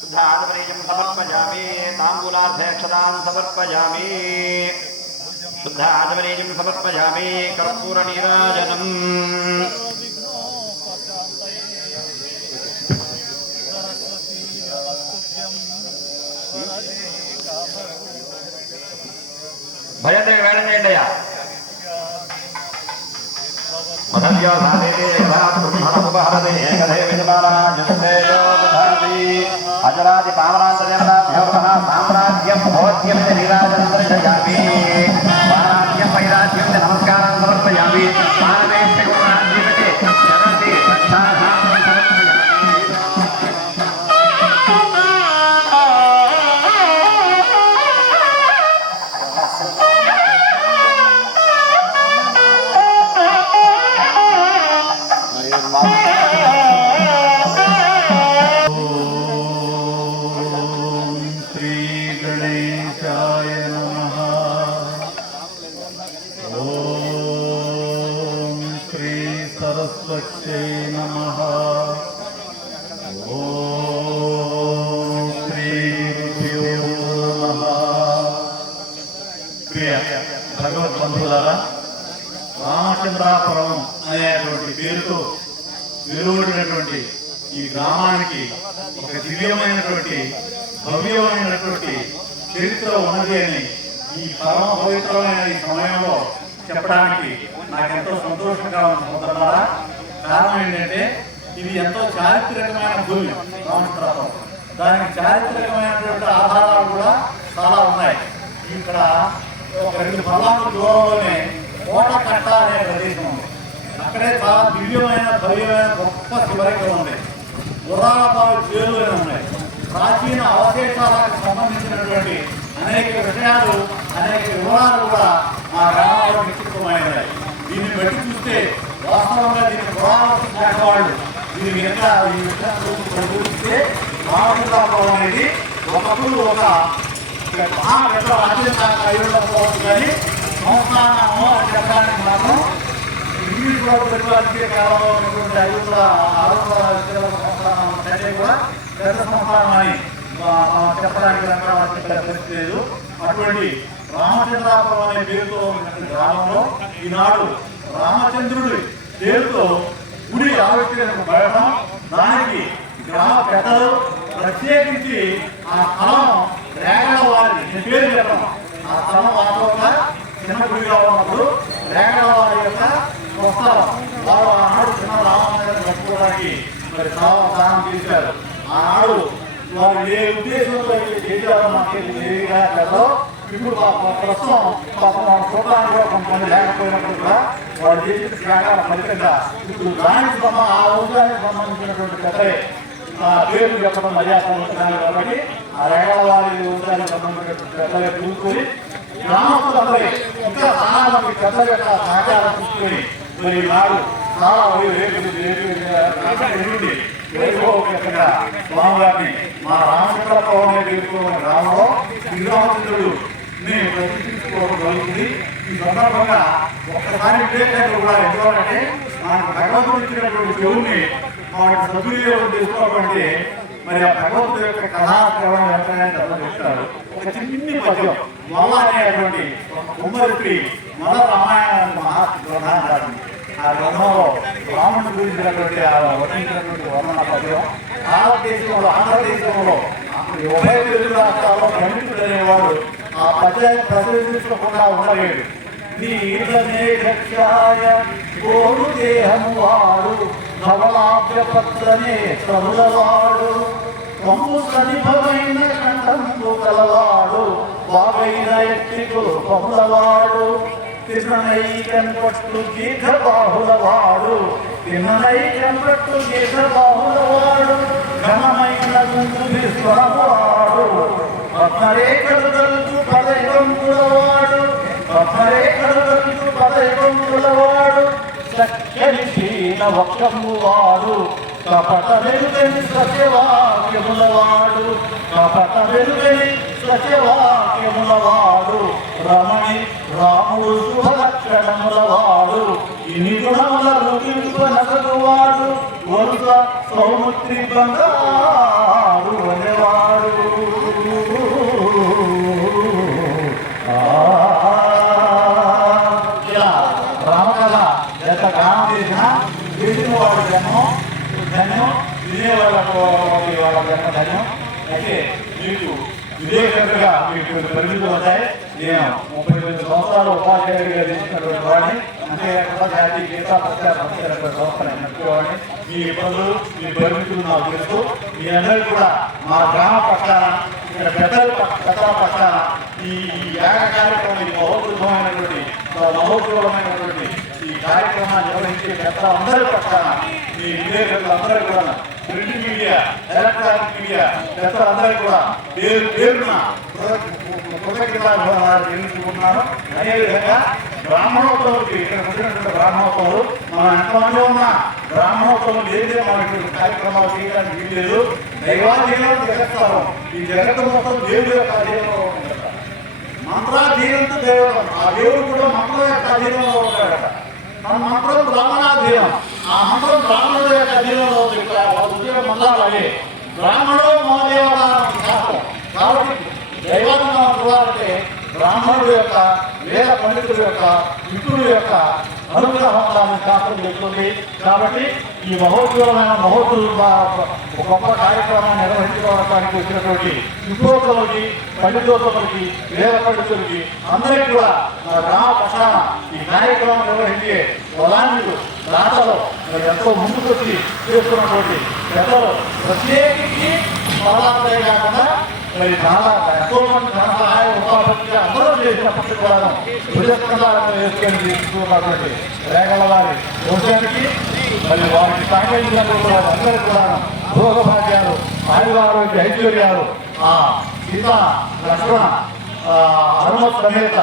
शुद्धात्मनेयं समर्पयामि ताम्बूलाध्यक्षतां समर्पयामि शुद्धात्मनेयं समर्पयामि कर्पूरनीराजनम् భయం దగ్గర వేడం చేయండి అయ్యా అజరాది పావనాంతర్యో సామ్రాజ్యం భవత్యం నీరాజందర్శయామి పారాజ్యం వైరాజ్యం నమస్కారం సమర్పయామి. సరస్వత్యై నమః. ఓం శ్రీ గురుభ్యో ప్రియ భగవద్బంధువులారా రామచంద్రాపురం అనేటువంటి పేరుతో వెలువడినటువంటి ఈ గ్రామానికి ఒక దివ్యమైనటువంటి భవ్యమైనటువంటి చరిత్ర ఉన్నది అని ఈ పరమ పవిత్రమైన ఈ సమయంలో చెప్పడానికి నాకెంతో సంతోషంగా ఉంది. కారణం ఏంటంటే ఇది ఎంతో చారిత్రకమైన భూమి రామచంద్రాపురం దానికి చారిత్రకమైనటువంటి ఆధారాలు కూడా చాలా ఉన్నాయి. ఇక్కడ ఒక రెండు పల్లాల దూరంలోనే కోటకట్ట అనే ప్రదేశం ఉంది. అక్కడే చాలా దివ్యమైన భవ్యమైన గొప్ప శివరేఖలు ఉంది. గుర్రాల బావి అని ఉన్నాయి. ప్రాచీన అవశేషాలకు సంబంధించినటువంటి అనేక విషయాలు అనేక వివరాలు కూడా మా గ్రామంలో నిశ్చితమైనవి దీన్ని బట్టి చూస్తే వాస్తవంగా దీనికి పురావస్తు శాఖ వాళ్ళు దీని ఈ చూస్తే పరిశీలిస్తే రామచంద్రాపురం అనేది ఒకప్పుడు ఒక ఆ ఎక్కడ రాజ్యం అయ్యుండకపోవచ్చు కానీ సంస్థానము అని చెప్పడానికి మాత్రం ఇంగ్లీష్లో కాలంలో ఉన్నటువంటి ఐదుగుల ఆరుగుల సంస్థానం కంటే కూడా పెద్ద సంస్థానం అని చెప్పడానికి పరిస్థితి లేదు. అటువంటి రామచంద్రాపురం అనే పేరుతో ఉన్నటువంటి గ్రామంలో ఈనాడు రామచంద్రుడి పేరుతో గుడి భయడం దానికి గ్రామ పెద్దలు ప్రత్యేకించి ఆ స్థలం రేగడ వారి పేరు చెప్పడం. ఆ స్థలం వాస్తవంగా చిన్న గుడిగా ఉన్నప్పుడు రేగడ వారి యొక్క స్వస్థలం. వారు ఆనాడు చిన్న రామాయణం కట్టుకోవడానికి మరి చాలా దానం చేశారు. ఆనాడు వారు ఏ ఉద్దేశంలో అయితే చేశారో మాకు తెలియదు. ఇప్పుడు ప్రస్తుతం పాపం వాళ్ళు చూడడానికి కూడా కొంతమంది లేకపోయినప్పుడు కూడా వాళ్ళు చేసిన త్యాగాల ఫలితంగా ఇప్పుడు దానికి బొమ్మ ఆ ఊరికి సంబంధించినటువంటి పెద్దలే ఆ పేరు చెప్పడం మర్యాదపడుతున్నాను కాబట్టి ఆ రేగల వారి ఊరికి సంబంధించినటువంటి పెద్దలే చూసుకొని గ్రామస్తులందరూ ఇంకా చాలా మంది పెద్దల యొక్క సహకారం తీసుకొని మరి నాడు చాలా రేపు రేపు ఎల్లుండి మా రామచంద్రరావు అనే పేరుతో ఉన్న గ్రామంలో శ్రీరామచంద్రుడు నేను జరుగుతుంది ఈ సందర్భంగా ఒక్కసారి వివేకానంద కూడా ఎందుకంటే మనకు భగవంతుడు ఇచ్చినటువంటి దేవుణ్ణి మనకు సద్వినియోగం చేసుకోవాలంటే మరి ఆ భగవంతుడు యొక్క కళాశ్రవం వెంటనే చెప్తారు. ఒక చిన్ని పద్యం మొల్ల అనేటువంటి ఒక కుమ్మరికి రామాయణ మహాగ్రంథాన్ని ఆ గ్రంథంలో రాముడు గురించినటువంటి వర్ణించినటువంటి వర్ణన పద్యం. భారతదేశంలో ఆంధ్రదేశంలో ఉభయ తెలుగు రాష్ట్రాల్లో పండితుడు అనేవాడు ఆ పద్యాన్ని ప్రదర్శించకుండా ఉండలేడు నీలనే రక్షాయ గోరు దేహము వాడు ధవలాభ్యపత్రనే ప్రభులవాడు కొమ్ము సనిభమైన కంఠంబు కలవాడు వాగైన ఎట్టికు కొమ్మలవాడు తిన్ననై కనపట్టు దీర్ఘ బాహులవాడు తిన్ననై కనపట్టు దీర్ఘ బాహులవాడు ఘనమైన గుండు ఒక్కరే కడుగంతు పదయుగం కులవాడు. ఒక్కరే కడుగంతు పదయుగం కులవాడు. చక్కని శీల వక్కము వాడు కపట వెలుగని సత్యవాక్యములవాడు. కపట వెలుగని సత్యవాక్యములవాడు. రమణి రాముడు శుభలక్షణములవాడు ఇన్ని గుణముల రుపింపనగలువాడు వరుస సౌముత్రి బంగారు అనేవాడు తినే వాళ్ళకు వాళ్ళ జన్మ ధన్యం. అయితే మీకు విలేకరుగా మీకు పరిమితులు ఉంటాయి నేను ముప్పై తొమ్మిది సంవత్సరాలు ఉపాధ్యాయుడిగా చేసినటువంటి వాడిని. అంతేకాకుండా జాతీయ గీతా ప్రచార సంస్థ సంస్థలు నడిపేవాడిని మీ ఇబ్బందులు మీ పరిమితులు నాకు తెలుసు. మీ అందరూ కూడా మా గ్రామ పక్కన ఇక్కడ పెద్దల పెద్దల పక్కన ఈ యాగ కార్యక్రమం ఈ మహోత్సవమైనటువంటి మహోత్సవమైనటువంటి కార్యక్రమాన్ని నిర్వహించే పెద్దలందరి పక్షాన మీ విలేకరులందరూ కూడా ప్రింట్ మీడియా ఎలక్ట్రానిక్ మీడియా పెద్దలందరూ కూడా పేరు పేరున కృతజ్ఞతలు అదేవిధంగా బ్రాహ్మణోత్సవాలకి ఇక్కడ వచ్చినటువంటి బ్రాహ్మణోత్సవాలు మనం ఎంతమంది ఉన్నా బ్రాహ్మణోత్సవం ఏదే మనకి కార్యక్రమాలు చేయడానికి వీల్లేదు. దైవాధీనం జగత్తారం ఈ జగత్తు మొత్తం దేవుడి యొక్క అధీనంలో ఉంటుంది మంత్రాధీనంతో దేవుడు ఆ దేవుడు కూడా మంత్రం యొక్క అధీనంలో ఉంటాడట. మన మంత్రం బ్రాహ్మణాధీనం ఆ మంత్రం బ్రాహ్మణుడు యొక్క అధీనంలో ఉంది ఇక్కడ. ఉద్యోగ మంత్రాలు బ్రాహ్మణుడు మోదేవదానం శాస్త్రం కాబట్టి దైవాధీనం అంటే బ్రాహ్మణుడు యొక్క వేద పండితుడు యొక్క విష్ణుడు యొక్క అనుగ్రహం ఉండాలని శాస్త్రం చెప్తుంది. కాబట్టి ఈ మహోత్సవమైన మహోత్సవ ఒక గొప్ప కార్యక్రమాన్ని నిర్వహించుకోవడానికి వచ్చినటువంటి విభోత్సవులకి పండితోత్సవులకి వేద పండితులకి అందరికీ కూడా గ్రామ పక్షాన ఈ కార్యక్రమం నిర్వహించే పొలానికి దాతలు ఎంతో ముందుకొచ్చి చేస్తున్నటువంటి పెద్దలు ప్రత్యేకించి పొలాలే కాకుండా మరి చాలా ఎక్కువ మంది ధన సహాయం ఉపాధిగా అందరూ చేసినప్పటికీ కూడా భుజస్కంధాలను వేసుకొని తీసుకున్నటువంటి రేగల వారి దోషానికి మరి వారికి సాంకేతిక అందరూ కూడా భోగభాగ్యాలు ఆయురారోగ్య ఐశ్వర్యాలు ఆ సీత లక్ష్మణ హనుమ సమేత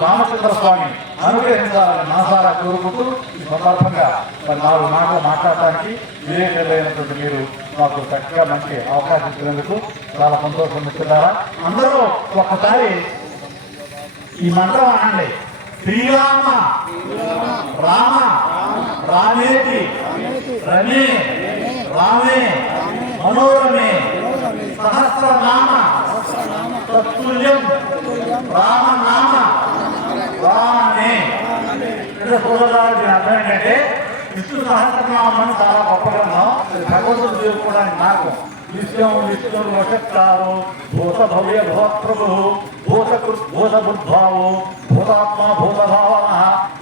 రామచంద్ర స్వామి అనుగ్రహించాలని మనసారా కోరుకుంటూ ఈ సందర్భంగా మరి నాలుగు మాటలు మాట్లాడటానికి వివేకమైనటువంటి మీరు మాకు చక్కగా మంచి అవకాశం ఇచ్చినందుకు చాలా సంతోషం ఇస్తున్నారా అందరూ ఒక్కసారి ఈ మంత్రం అనండి. శ్రీరామ రామ రామేతి రమే రామే మనోరమే సహస్రనామ తత్తుల్యం రామనామ రామే. అంటే సోదరులారా అర్థం ఏంటంటే విష్ణు సహస్రనామం చాలా గొప్పగా భగవంతుడు చేసుకోవడానికి మార్గం విశ్వం విష్ణు వశత్కారు భూత భవ్య భవత్ప్రభు భూత కృ-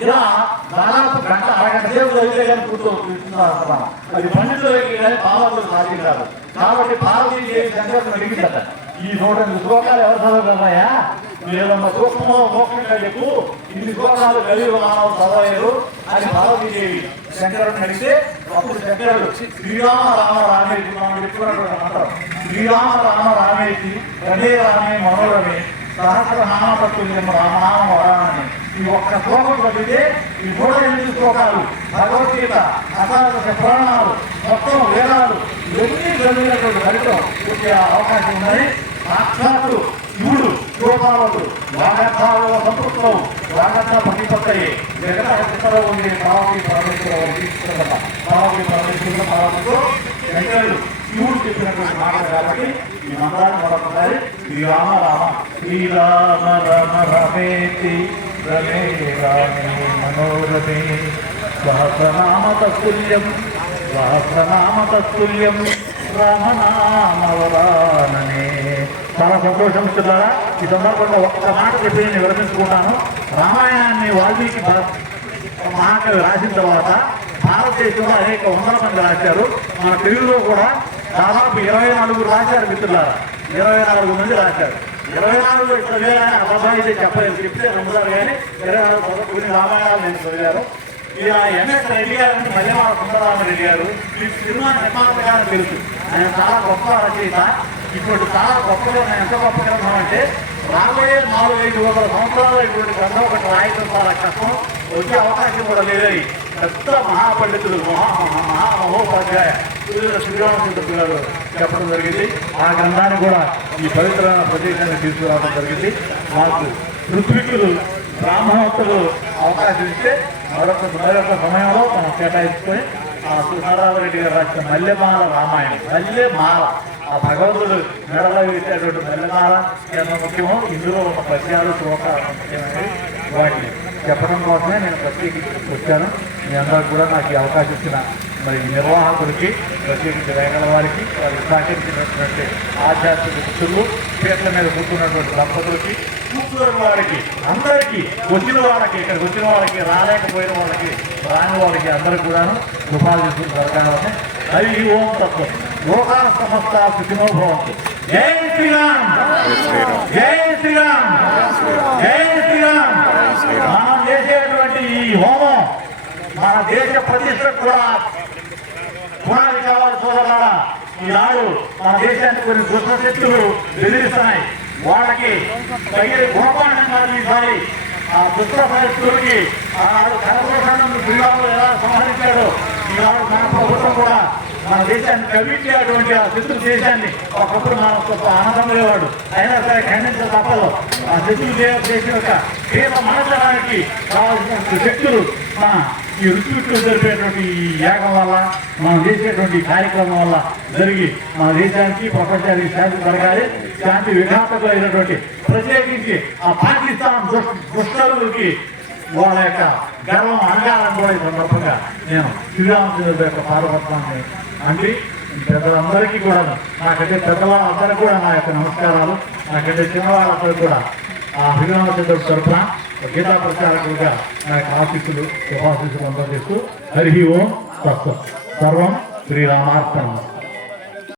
ఇలా దాదాపు గంట అరగంట సేపు చదివితే కానీ అది పండితులు కానీ పాలకులు సాధించారు కాబట్టి భారతీయ శంకరుని అడిగిందట. ఈ నూట శ్లోకాలు ఎవరు చదవగలరాయా ఏదన్నా సూక్ష్మంలో మోక్షంగా చెప్పు. ఇన్ని శ్లోకాలు కలిగి మానవ చదవలేదు అని పార్వతీదేవి శంకరుడిని అడిగితే అప్పుడు శంకరుడు శ్రీరామ రామ రామేతి మనం చెప్పుకున్నటువంటి అంటారు శ్రీరామ రామ రామేతి రమే రామే మనోరమే సహస్ర నామతత్వం రామనామ వరాణి ఈ ఒక్క శ్లోకం చదివితే ఈ నూట ఎనిమిది శ్లోకాలు భగవద్గీత అసాధక పురాణాలు మొత్తం వేదాలు ఇవన్నీ చదివినటువంటి ఫలితం వచ్చే అవకాశం ఉందని సాక్షాత్తు శివుడు శివపార్వతుడు వాగర్థాలలో సంతృప్తం వాగర్థ ప్రతిపత్తయే జగత చిత్తలో ఉండే పార్వతి పరమేశ్వర తీసుకున్న పార్వతి పరమేశ్వర పార్వతితో శంకరుడు శివుడు చెప్పినటువంటి మాట కాబట్టి ఈ మంత్రాన్ని మరొకసారి శ్రీరామ రామ శ్రీరామ రామ రమేతి రమే రామే మనోరమే. సహస్రనామ తత్తుల్యం సహస్రనామ తత్తుల్యం. రామనామవరాననే చాలా సంతోషం ఇస్తున్నారా ఈ సందర్భంగా ఒక్క మాట చెప్పి నేను విరమించుకుంటాను. రామాయణాన్ని వాల్మీకి మహాకవి రాసిన తర్వాత భారతదేశంలో అనేక వందల మంది రాశారు. మన తెలుగులో కూడా దాదాపు ఇరవై నలుగురు రాశారు మిత్రులారా. ఇరవై నాలుగు మంది రాశారు. ఇరవై నాలుగు చదివారని అబ్బాయి అయితే చెప్పలేదు. చెప్తే నమ్ముతారు కానీ ఇరవై నాలుగు కొన్ని రామాయణాలు నేను చదివారు ఈయన ఎంఎస్ రెడ్డి గారు అంటే మల్లెమాల సుందరరామరెడ్డి గారు. ఈ సినిమా నిర్మాతగా తెలుసు. ఆయన చాలా గొప్ప రచయిత. ఇప్పుడు చాలా గొప్పగా నేను ఎంత గొప్ప గ్రంథం అంటే రాబోయే నాలుగు ఐదు వందల సంవత్సరాలు ఇటువంటి గ్రంథం ఒకటి రాయటం చాలా కష్టం. వచ్చే అవకాశం కూడా లేదని పెద్ద మహాపండితులు మహా మహా మహోపాధ్యాయ సూర్యుల గారు చెప్పడం జరిగింది. ఆ గ్రంథాన్ని కూడా ఈ పవిత్రమైన ప్రదేశాన్ని తీసుకురావడం జరిగింది. మాకు ఋత్వికులు బ్రాహ్మణోత్తరులు అవకాశం ఇస్తే మరొక మరొక సమయంలో మనం కేటాయించుకొని ఆ సుధారామరెడ్డి గారు రాసిన మల్లెమాల రామాయణం మల్లెమాల. ఆ భగవంతుడు మెడలో వేసేటువంటి మల్లెమాల ఎంత ముఖ్యమో ఇందులో ఉన్న పద్యాలు శ్లోకాలు ముఖ్యమైనవి వాటిని చెప్పడం కోసమే నేను ప్రత్యేకించి వచ్చాను. మీ అందరూ కూడా నాకు ఈ అవకాశం ఇచ్చిన మరి నిర్వాహకుడికి ప్రత్యేకించి వేగల వారికి వారికి సహకరించినటువంటి ఆధ్యాత్మిక మిత్రులు పీటల మీద కూర్చున్నటువంటి దంపతులకి కూర్చున్న వారికి అందరికీ వచ్చిన వాళ్ళకి ఇక్కడికి వచ్చిన వాళ్ళకి రాలేకపోయిన వాళ్ళకి రాని వాళ్ళకి అందరికి కూడాను ఉపాధి జరగాలని అది ఈ ఓం తత్వం. లోకా సమస్త సుఖినోభవంతు జై శ్రీరామ్. జై శ్రీరామ్. జై శ్రీరామ్. మనం చేసేటువంటి ఈ హోమం మన దేశ ప్రతిష్ట కూడా పునాది కావాలి సోదరులారా ఈనాడు మన దేశానికి కొన్ని దుష్ట శక్తులు బెదిరిస్తున్నాయి. వాళ్ళకి తగిన గోపాలంగా ఈసారి ఆ దుష్ట శక్తులకి ఆనాడు కనపడకుండా జిల్లాలో ఎలా సంహరించాడో? ఈనాడు మన ప్రభుత్వం కూడా మన దేశాన్ని కవించేటువంటి ఆ శత్రు దేశాన్ని ఒకప్పుడు మనం ఆనందం ఆనందమయ్యేవాడు అయినా సరే ఖండించ తప్పదు. ఆ శత్రు దే- దేశం యొక్క తీవ్ర మనసడానికి కావాల్సిన శక్తులు మన ఈ ఋతువులు జరిపేటువంటి ఈ యాగం వల్ల మనం చేసేటువంటి కార్యక్రమం వల్ల జరిగి మన దేశానికి ప్రపంచానికి శాంతి జరగాలి శాంతి విఘాతకులైనటువంటి ప్రత్యేకించి ఆ పాకిస్తాన్ దుష్టరులకి వాళ్ళ యొక్క గర్వం అనగాలని కూడా ఈ సందర్భంగా నేను శ్రీరామచంద్రుడి యొక్క పాదపత్రాన్ని అంటే పెద్దలందరికీ కూడా నాకంటే పెద్దవాళ్ళందరికీ కూడా నా యొక్క నమస్కారాలు. నాకంటే చిన్నవాళ్ళందరికీ కూడా ఆ శ్రీరామచంద్రుడి తరఫున గీతా ప్రచారకులుగా నా యొక్క ఆఫీసులు శుభాశీస్సులు అందజేస్తూ హరి ఓం తత్వం సర్వం శ్రీరామార్థం